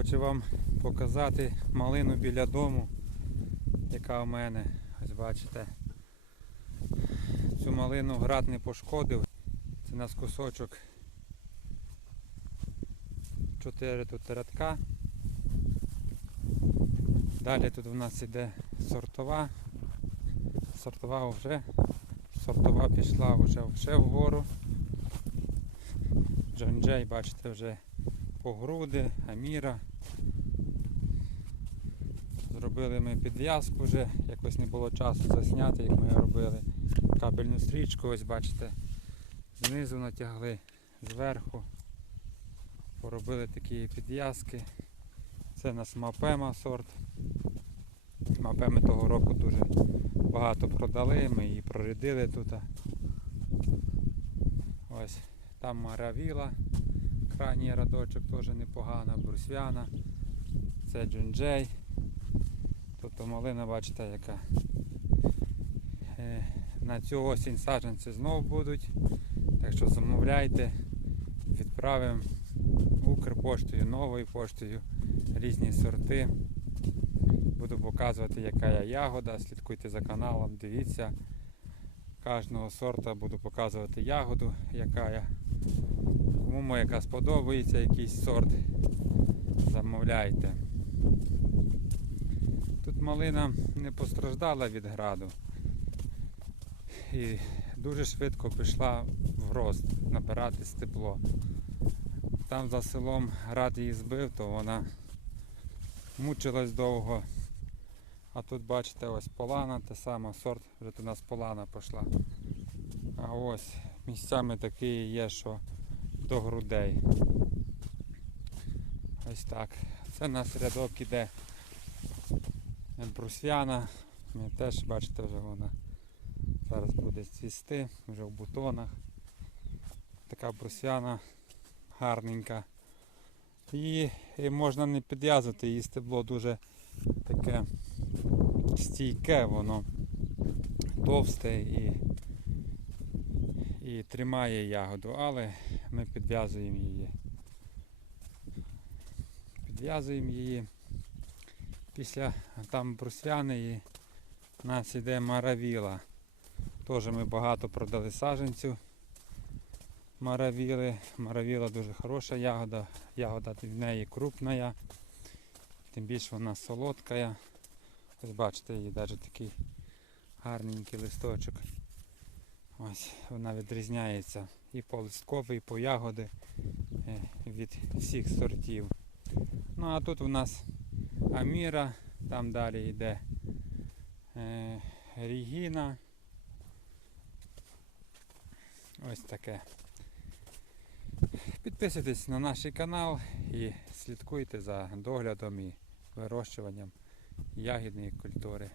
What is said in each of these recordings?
Хочу вам показати малину біля дому, яка у мене. Ось бачите. Цю малину град не пошкодив. Це у нас кусочок 4 тут рядка. Далі тут у нас іде сортова. Сортова вже. Сортова пішла вже, вже вгору. Джон Джей, бачите, вже по груди, Аміра. Зробили ми підв'язку вже, якось не було часу засняти, як ми робили. Кабельну стрічку, ось бачите, знизу натягли, зверху. Поробили такі підв'язки. Це у нас мапема сорт. Мапеми того року дуже багато продали, ми її прорядили тут. Ось там маравіла, крайній радочок теж непогана, брусвяна. Це джунджей. Тут малина, бачите, яка. Е, На цю осінь саджанці знов будуть. Так що замовляйте, відправимо Укрпоштою, новою поштою, різні сорти. Буду показувати, яка я ягода. Слідкуйте за каналом, дивіться. Кожного сорта буду показувати ягоду, яка я. Кому яка сподобається якийсь сорт, замовляйте. Тут малина не постраждала від граду. І дуже швидко пішла в рост, набиратись тепло. Там за селом град її збив, то вона мучилась довго. А тут бачите ось полана, те саме сорт, вже у нас полана пішла. А ось місцями такі є, що до грудей. Ось так. Це у нас рядок іде брусвяна. Ми теж бачите вже вона зараз буде цвісти, вже в бутонах. Така брусвяна гарненька. Її можна не підв'язувати, її стебло дуже таке стійке, воно товсте і, і тримає ягоду, але ми підв'язуємо її. Підв'язуємо її. Після там брусвяної у нас іде маравіла. Теж ми багато продали саджанців маравіли. Маравіла дуже хороша ягода, ягода в неї крупна, тим більше вона солодка. Ось бачите, її навіть такий гарненький листочок. Ось вона відрізняється і по листковій, і по ягоди е, від всіх сортів. Ну а тут у нас Аміра, там далі йде е, Рігіна. Ось таке. Підписуйтесь на наш канал і слідкуйте за доглядом і вирощуванням ягідної культури.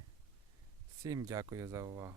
Всім дякую за увагу.